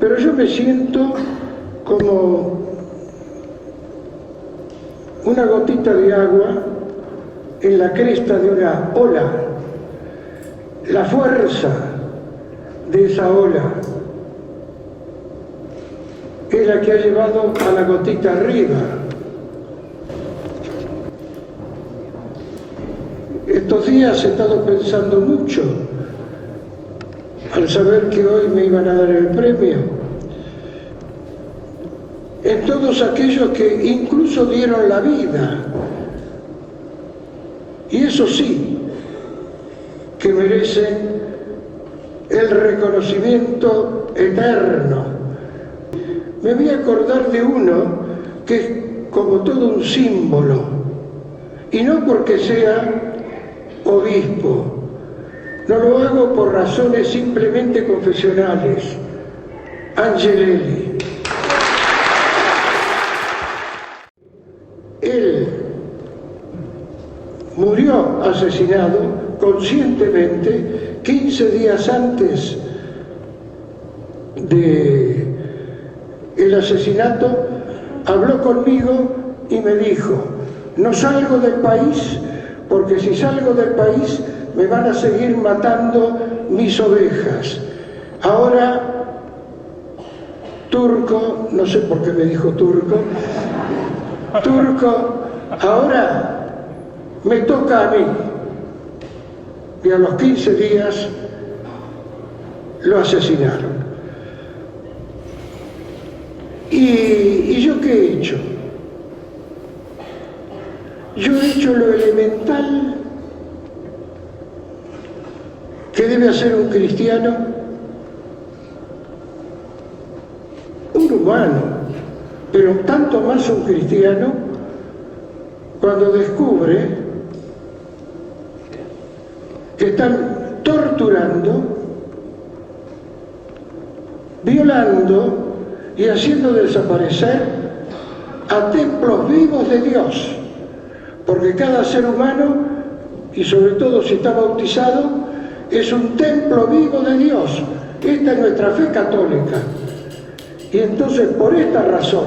Pero yo me siento como una gotita de agua en la cresta de una ola. La fuerza de esa ola es la que ha llevado a la gotita arriba. Estos días he estado pensando mucho al saber que hoy me iban a dar el premio, en todos aquellos que incluso dieron la vida, y eso sí, que merecen el reconocimiento eterno. Me voy a acordar de uno que es como todo un símbolo, y no porque sea obispo, no lo hago por razones simplemente confesionales. Angelelli. Él murió asesinado conscientemente 15 días antes del asesinato. Habló conmigo y me dijo: no salgo del país, porque si salgo del país me van a seguir matando mis ovejas. Ahora, Turco, no sé por qué me dijo Turco, ahora me toca a mí. Y a los 15 días lo asesinaron. ¿Y yo qué he hecho? Yo he hecho lo elemental que debe hacer un cristiano, un humano, pero tanto más un cristiano, cuando descubre que están torturando, violando y haciendo desaparecer a templos vivos de Dios, porque cada ser humano, y sobre todo si está bautizado, es un templo vivo de Dios. Esta es nuestra fe católica. Y entonces, por esta razón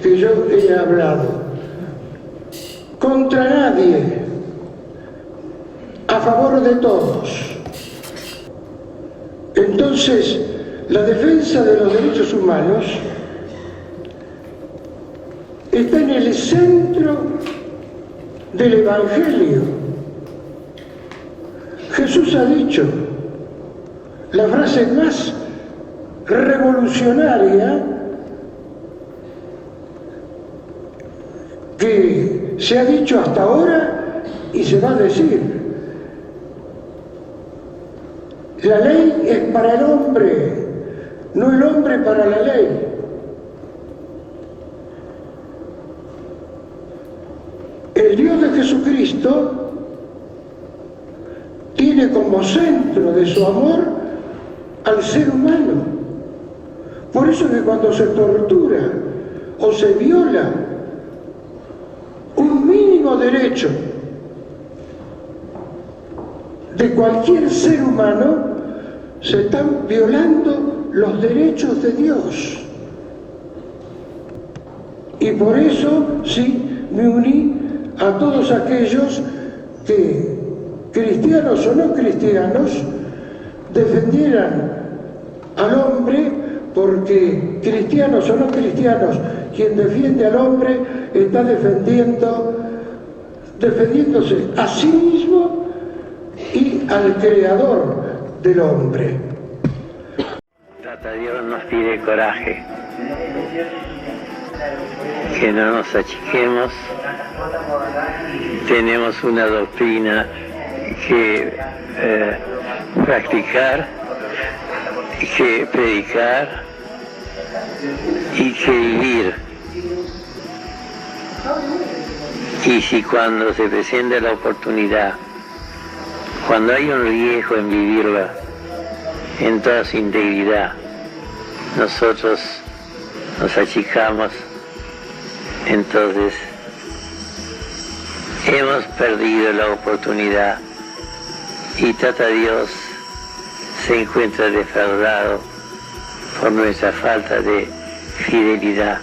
que yo he hablado, contra nadie, a favor de todos. Entonces, la defensa de los derechos humanos está en el centro del Evangelio. Jesús ha dicho la frase más revolucionaria que se ha dicho hasta ahora y se va a decir: la ley es para el hombre, no el hombre para la ley. El Dios de Jesucristo tiene como centro de su amor al ser humano. Por eso que cuando se tortura o se viola un mínimo derecho de cualquier ser humano, se están violando los derechos de Dios. Y por eso sí me uní a todos aquellos que, cristianos o no cristianos, defendieran al hombre, porque cristianos o no cristianos, quien defiende al hombre está defendiéndose a sí mismo y al creador del hombre. Tata Dios nos pide coraje, que no nos achiquemos. Tenemos una doctrina que practicar, que predicar y que vivir. Y si cuando se presenta la oportunidad, cuando hay un riesgo en vivirla en toda su integridad, nosotros nos achicamos, entonces hemos perdido la oportunidad y Tata Dios se encuentra defraudado por nuestra falta de fidelidad.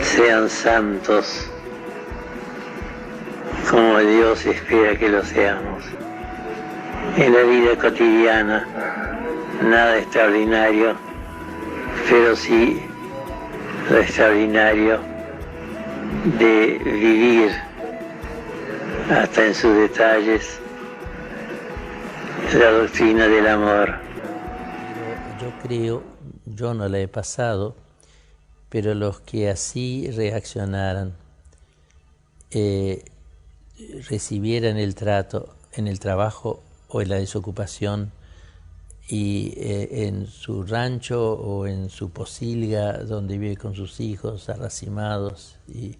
Sean santos como Dios espera que lo seamos. En la vida cotidiana, nada extraordinario, pero sí lo extraordinario de vivir hasta en sus detalles la doctrina del amor. Yo creo, yo no la he pasado, pero los que así reaccionaran, recibieran el trato en el trabajo o en la desocupación y en su rancho o en su posilga donde vive con sus hijos arracimados y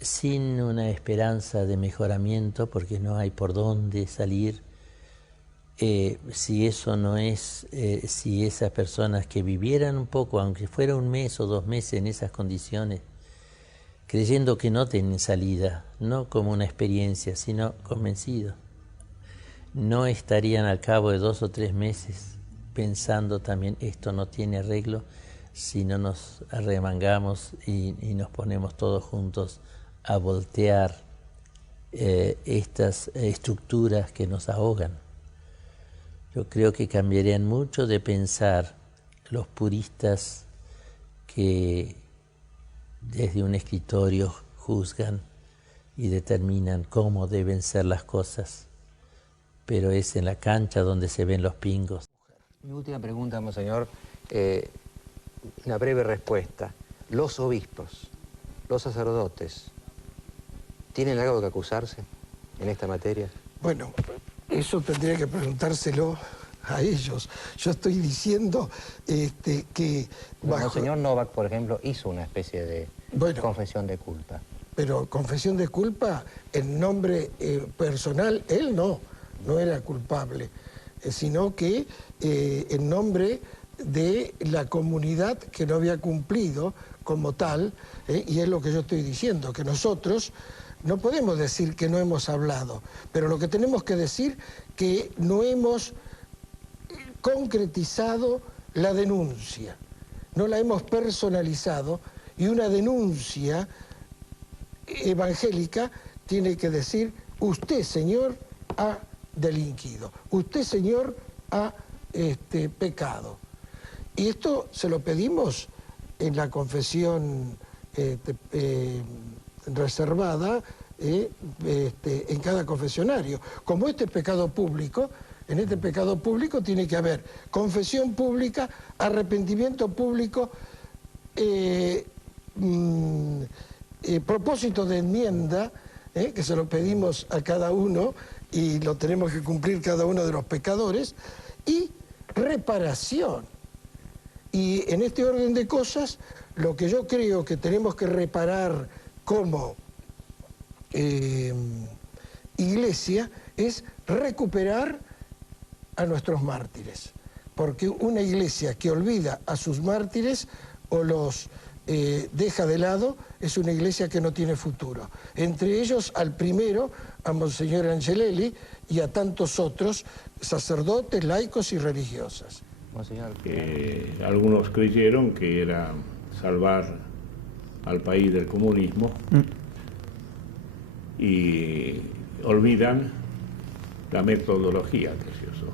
sin una esperanza de mejoramiento porque no hay por dónde salir. Si eso no es, si esas personas que vivieran un poco, aunque fuera un mes o 2 meses en esas condiciones, creyendo que no tienen salida, no como una experiencia, sino convencidos, no estarían al cabo de 2 o 3 meses pensando también esto no tiene arreglo si no nos arremangamos y nos ponemos todos juntos a voltear estas estructuras que nos ahogan. Yo creo que cambiarían mucho de pensar los puristas que desde un escritorio juzgan y determinan cómo deben ser las cosas, pero es en la cancha donde se ven los pingos. Mi última pregunta, monseñor, una breve respuesta. Los obispos, los sacerdotes, ¿tienen algo que acusarse en esta materia? Bueno, eso tendría que preguntárselo a ellos. Yo estoy diciendo que... Monseñor Novak, por ejemplo, hizo una especie de confesión de culpa. Pero confesión de culpa en nombre personal, él no era culpable, sino que en nombre de la comunidad que no había cumplido como tal, y es lo que yo estoy diciendo, que nosotros no podemos decir que no hemos hablado, pero lo que tenemos que decir que no hemos concretizado la denuncia, no la hemos personalizado, y una denuncia evangélica tiene que decir: usted, señor, ha delinquido, usted, señor, ha pecado. Y esto se lo pedimos en la confesión reservada en cada confesionario. Como este es pecado público, en este pecado público tiene que haber confesión pública, arrepentimiento público, propósito de enmienda, que se lo pedimos a cada uno y lo tenemos que cumplir cada uno de los pecadores, y reparación. Y en este orden de cosas, lo que yo creo que tenemos que reparar como iglesia es recuperar a nuestros mártires, porque una iglesia que olvida a sus mártires o los deja de lado es una iglesia que no tiene futuro. Entre ellos al primero, a Monseñor Angelelli, y a tantos otros sacerdotes, laicos y religiosas. Algunos creyeron que era salvar al país del comunismo y olvidan la metodología que se usó.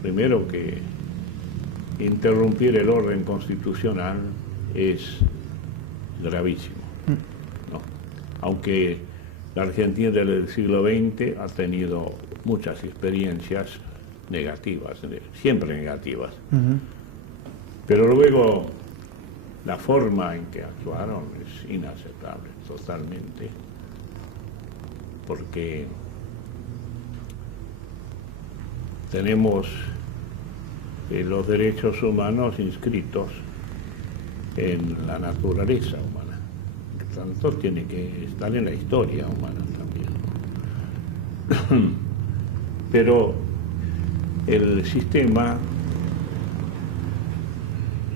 Primero, que interrumpir el orden constitucional es gravísimo, ¿no? Aunque la Argentina del siglo XX ha tenido muchas experiencias negativas, siempre negativas. Pero luego la forma en que actuaron es inaceptable, totalmente, porque tenemos los derechos humanos inscritos en la naturaleza humana, que tanto tiene que estar en la historia humana también. Pero el sistema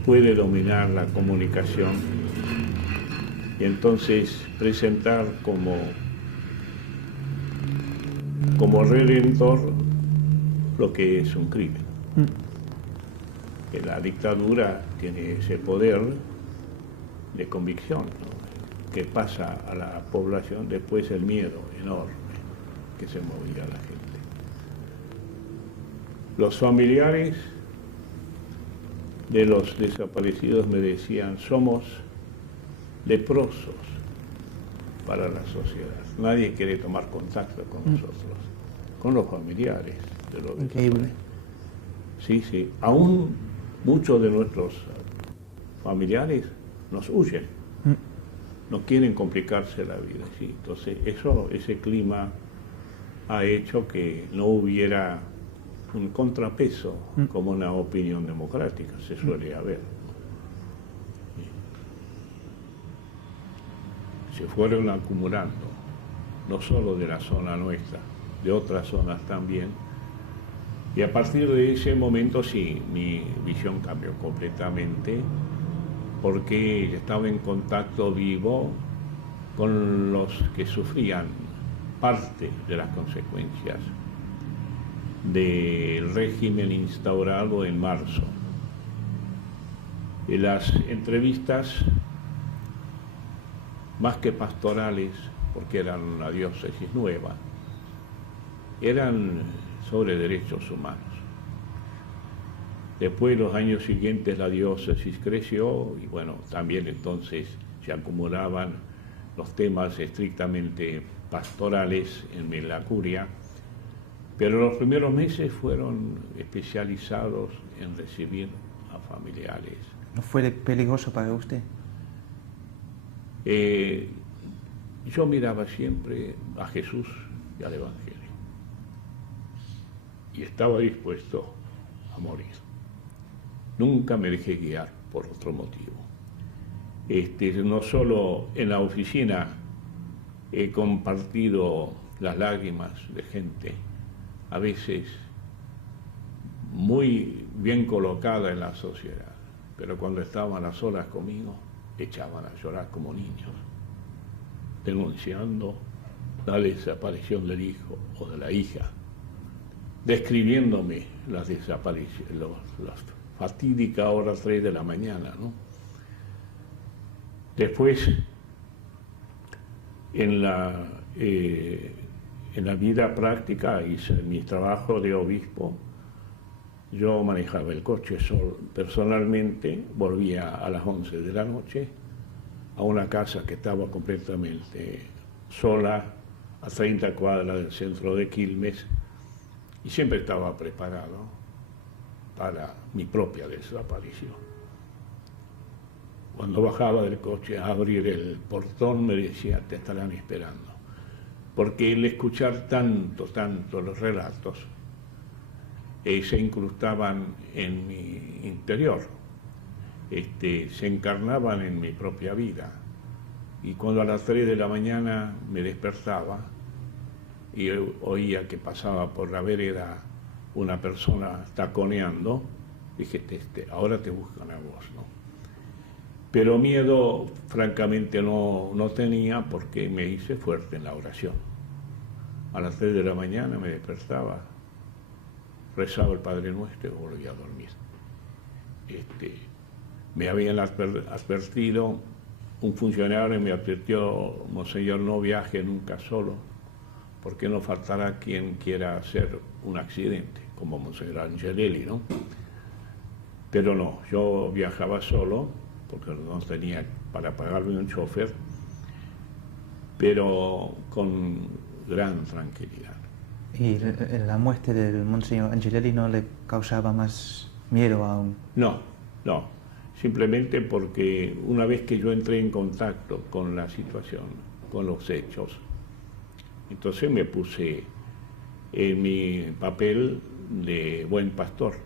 puede dominar la comunicación y entonces presentar como redentor lo que es un crimen. Que la dictadura tiene ese poder de convicción, ¿no? Que pasa a la población después el miedo enorme que se movía a la gente. Los familiares de los desaparecidos me decían: somos leprosos para la sociedad. Nadie quiere tomar contacto con nosotros, con los familiares de los desaparecidos. Sí, sí. Aún muchos de nuestros familiares nos huyen, no quieren complicarse la vida. ¿Sí? Entonces, ese clima ha hecho que no hubiera un contrapeso como una opinión democrática se suele haber. Se fueron acumulando, no solo de la zona nuestra, de otras zonas también. Y a partir de ese momento sí, mi visión cambió completamente, porque estaba en contacto vivo con los que sufrían parte de las consecuencias del régimen instaurado en marzo. Y las entrevistas, más que pastorales, porque eran una diócesis nueva, eran sobre derechos humanos. Después, los años siguientes, la diócesis creció y bueno, también entonces se acumulaban los temas estrictamente pastorales en la curia, pero los primeros meses fueron especializados en recibir a familiares. ¿No fue peligroso para usted? Yo miraba siempre a Jesús y al Evangelio y estaba dispuesto a morir. Nunca me dejé guiar por otro motivo. No solo en la oficina he compartido las lágrimas de gente, a veces muy bien colocada en la sociedad, pero cuando estaban a solas conmigo, echaban a llorar como niños, denunciando la desaparición del hijo o de la hija, describiéndome las desapariciones, las fatídicas horas 3 de la mañana, ¿no? Después, en la vida práctica, hice mi trabajo de obispo. Yo manejaba el coche personalmente, volvía a las 11 de la noche a una casa que estaba completamente sola, a 30 cuadras del centro de Quilmes, y siempre estaba preparado para mi propia desaparición. Cuando bajaba del coche a abrir el portón me decía: te estarán esperando. Porque el escuchar tanto los relatos se incrustaban en mi interior, se encarnaban en mi propia vida. Y cuando a las 3 de la mañana me despertaba y oía que pasaba por la vereda una persona taconeando, dije: ahora te buscan a vos, ¿no? Pero miedo, francamente, no tenía, porque me hice fuerte en la oración. A las 3 de la mañana me despertaba, rezaba el Padre Nuestro y volvía a dormir. Me habían advertido, un funcionario me advirtió: Monseñor, no viaje nunca solo, porque no faltará quien quiera hacer un accidente, como Monseñor Angelelli, ¿no? Pero no, yo viajaba solo, porque no tenía para pagarme un chofer, pero con gran tranquilidad. ¿Y la muerte del Monseñor Angelelli no le causaba más miedo aún? No, simplemente porque una vez que yo entré en contacto con la situación, con los hechos, entonces me puse en mi papel de buen pastor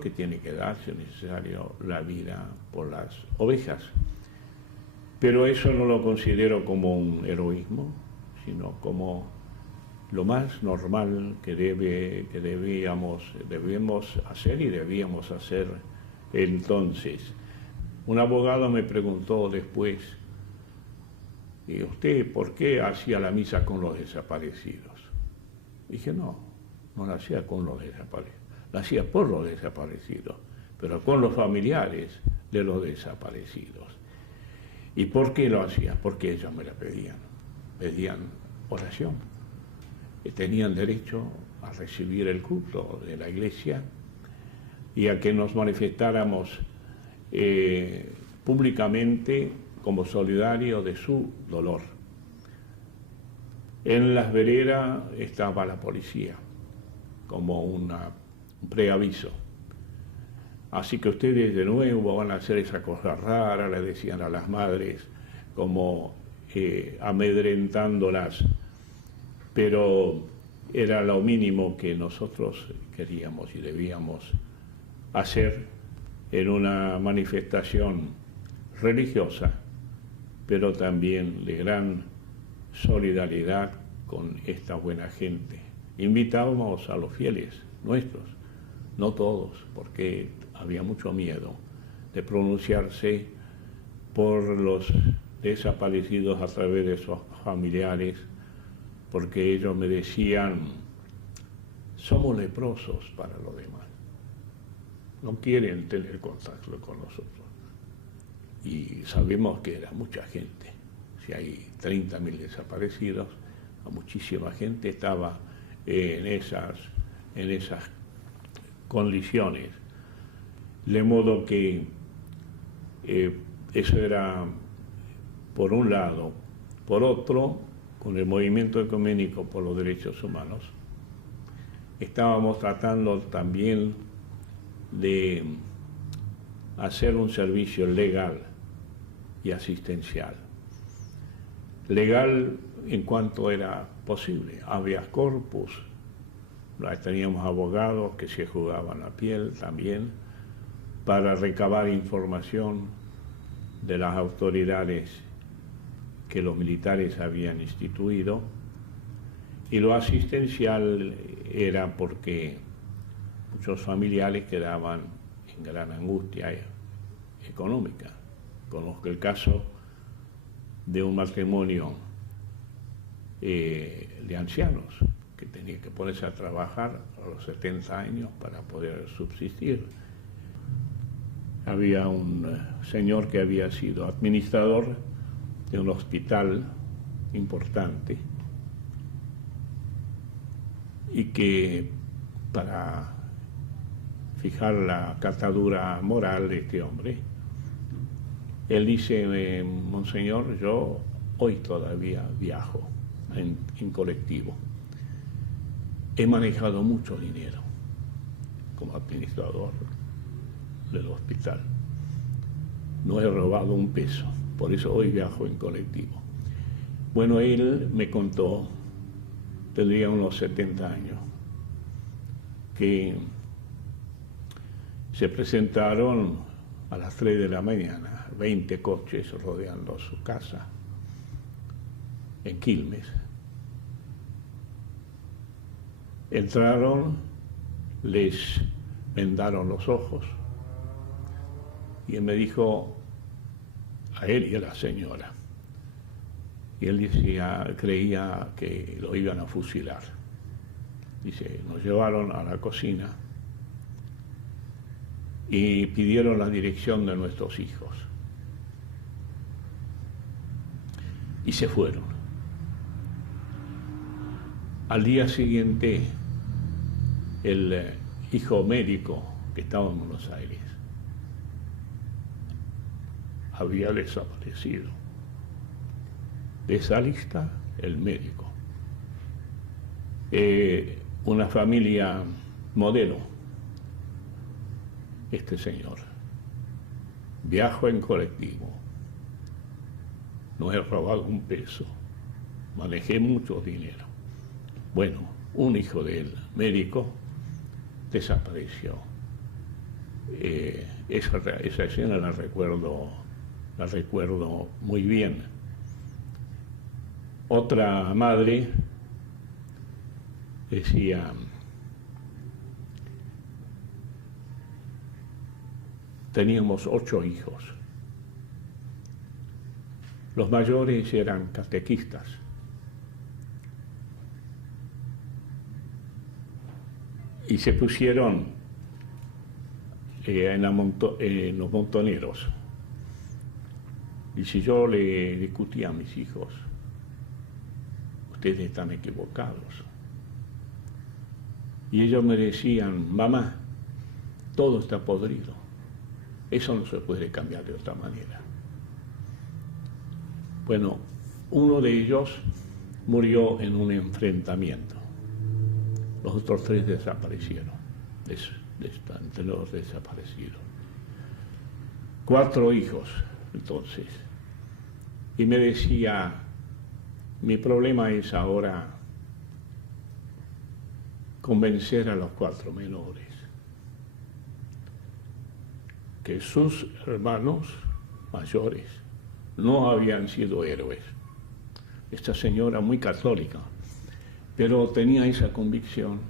que tiene que dar, si es necesario, la vida por las ovejas. Pero eso no lo considero como un heroísmo, sino como lo más normal que debíamos hacer y debíamos hacer entonces. Un abogado me preguntó después: ¿y usted por qué hacía la misa con los desaparecidos? Dije: no, no la hacía con los desaparecidos, la hacía por los desaparecidos, pero con los familiares de los desaparecidos. ¿Y por qué lo hacía? Porque ellos me la pedían oración. Tenían derecho a recibir el culto de la iglesia y a que nos manifestáramos públicamente como solidarios de su dolor. En las veredas estaba la policía como un preaviso. Así que ustedes de nuevo van a hacer esa cosa rara, le decían a las madres, como amedrentándolas, pero era lo mínimo que nosotros queríamos y debíamos hacer en una manifestación religiosa, pero también de gran solidaridad con esta buena gente. Invitábamos a los fieles nuestros, no todos, porque había mucho miedo de pronunciarse por los desaparecidos a través de sus familiares, porque ellos me decían, somos leprosos para los demás, no quieren tener contacto con nosotros. Y sabemos que era mucha gente, si hay 30.000 desaparecidos, muchísima gente estaba en esas condiciones. De modo que eso era por un lado. Por otro, con el movimiento ecuménico por los derechos humanos, estábamos tratando también de hacer un servicio legal y asistencial. Legal en cuanto era posible. Habeas corpus, teníamos abogados que se jugaban la piel también para recabar información de las autoridades que los militares habían instituido, y lo asistencial era porque muchos familiares quedaban en gran angustia económica. Conozco el caso de un matrimonio de ancianos que tenía que ponerse a trabajar a los 70 años para poder subsistir. Había un señor que había sido administrador de un hospital importante y que, para fijar la catadura moral de este hombre, él dice, monseñor, yo hoy todavía viajo en colectivo. He manejado mucho dinero como administrador del hospital. No he robado un peso, por eso hoy viajo en colectivo. Bueno, él me contó, tendría unos 70 años, que se presentaron a las 3 de la mañana 20 coches rodeando su casa en Quilmes. Entraron, les vendaron los ojos y él me dijo, a él y a la señora, y él decía, creía que lo iban a fusilar. Dice, nos llevaron a la cocina y pidieron la dirección de nuestros hijos y se fueron. Al día siguiente, el hijo médico que estaba en Buenos Aires había desaparecido. De esa lista, el médico. Una familia modelo, este señor. Viajo en colectivo, no he robado un peso, manejé mucho dinero. Bueno, un hijo de él, médico, desapareció. Esa escena la recuerdo muy bien. Otra madre decía, teníamos 8 hijos. Los mayores eran catequistas. y se pusieron en los montoneros. Y si yo le discutía a mis hijos, ustedes están equivocados. Y ellos me decían, mamá, todo está podrido. Eso no se puede cambiar de otra manera. Bueno, uno de ellos murió en un enfrentamiento. Los otros 3 desaparecieron, entre los desaparecidos. 4 hijos, entonces. Y me decía, mi problema es ahora convencer a los 4 menores que sus hermanos mayores no habían sido héroes. Esta señora muy católica, pero tenía esa convicción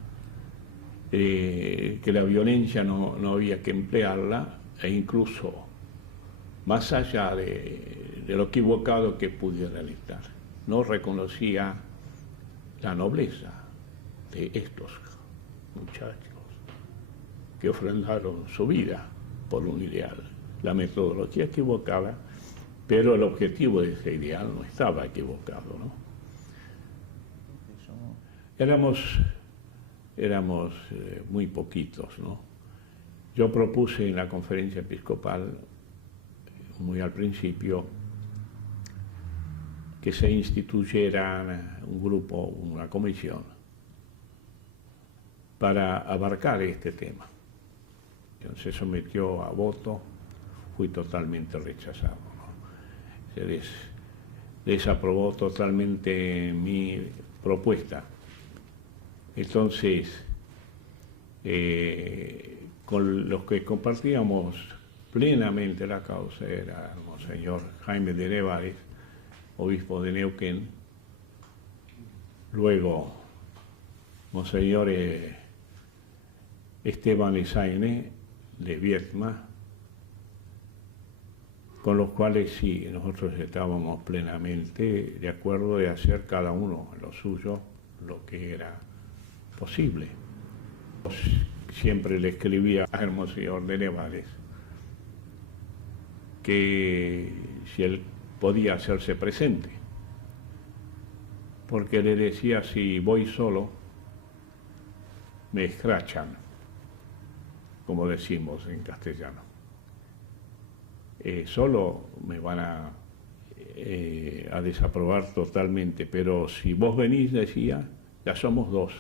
que la violencia no había que emplearla, e incluso más allá de lo equivocado que pudiera estar, no reconocía la nobleza de estos muchachos que ofrendaron su vida por un ideal. La metodología equivocada, pero el objetivo de ese ideal no estaba equivocado, ¿no? Éramos muy poquitos, ¿no? Yo propuse en la conferencia episcopal, muy al principio, que se instituyera un grupo, una comisión, para abarcar este tema. Se sometió a voto, fui totalmente rechazado, ¿no? Se desaprobó totalmente mi propuesta. Entonces, con los que compartíamos plenamente la causa era el monseñor Jaime de Nevares, obispo de Neuquén, luego monseñor Esteban Lesaine de Viedma, con los cuales sí, nosotros estábamos plenamente de acuerdo de hacer cada uno lo suyo, lo que era posible. Siempre le escribía al monseñor de Nevares que si él podía hacerse presente, porque le decía, si voy solo, me escrachan, como decimos en castellano. Solo me van a desaprobar totalmente, pero si vos venís, decía, ya somos 2,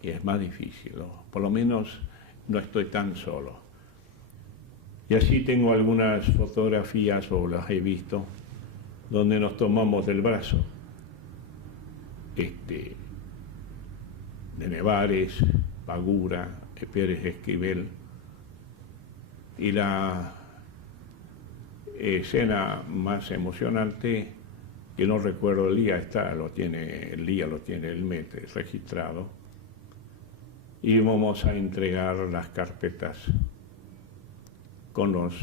y es más difícil, ¿no? Por lo menos no estoy tan solo. Y así tengo algunas fotografías, o las he visto, donde nos tomamos del brazo, de Nevares, Pagura, Pérez Esquivel, y la escena más emocionante, que no recuerdo el día, el día lo tiene el MET registrado, y vamos a entregar las carpetas con los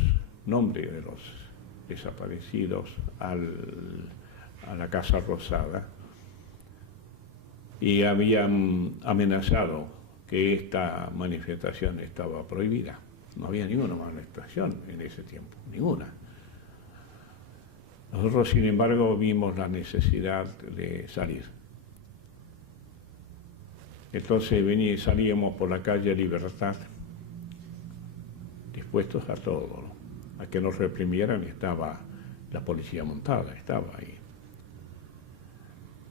nombres de los desaparecidos a la Casa Rosada, y habían amenazado que esta manifestación estaba prohibida. No había ninguna manifestación en ese tiempo, ninguna. Nosotros, sin embargo, vimos la necesidad de salir. Entonces salíamos por la calle Libertad, dispuestos a todo, ¿no? A que nos reprimieran, y estaba la policía montada, estaba ahí.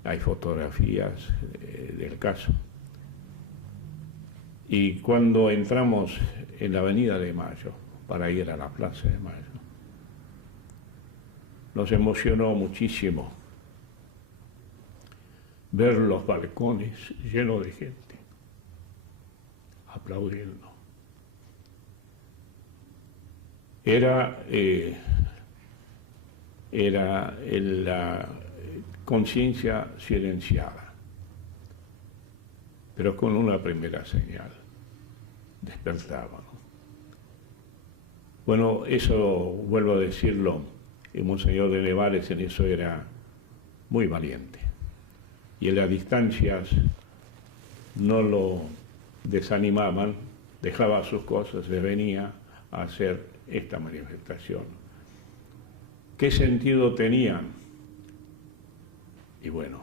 Hay fotografías del caso. Y cuando entramos en la Avenida de Mayo, para ir a la Plaza de Mayo, nos emocionó muchísimo ver los balcones llenos de gente, aplaudiendo. Era la conciencia silenciada, pero con una primera señal, despertaba, ¿no? Bueno, eso, vuelvo a decirlo, el monseñor de Nevares en eso era muy valiente, y en las distancias no lo desanimaban, dejaba sus cosas, se venía a hacer esta manifestación. ¿Qué sentido tenían? Y bueno,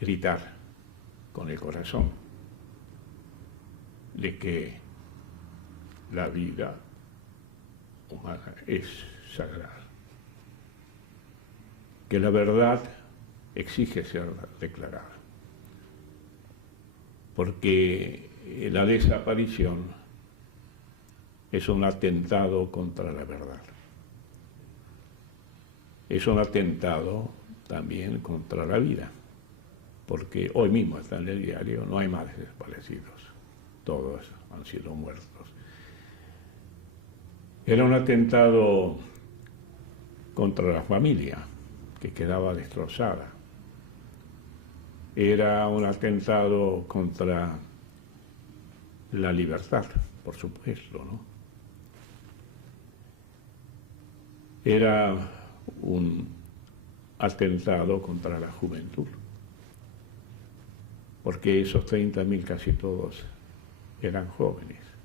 gritar con el corazón de que la vida humana es sagrada, que la verdad exige ser declarada, porque la desaparición es un atentado contra la verdad, es un atentado también contra la vida, porque hoy mismo está en el diario, no hay más desaparecidos, todos han sido muertos. Era un atentado contra la familia, que quedaba destrozada. Era un atentado contra la libertad, por supuesto, ¿no? Era un atentado contra la juventud, porque esos 30.000 casi todos eran jóvenes.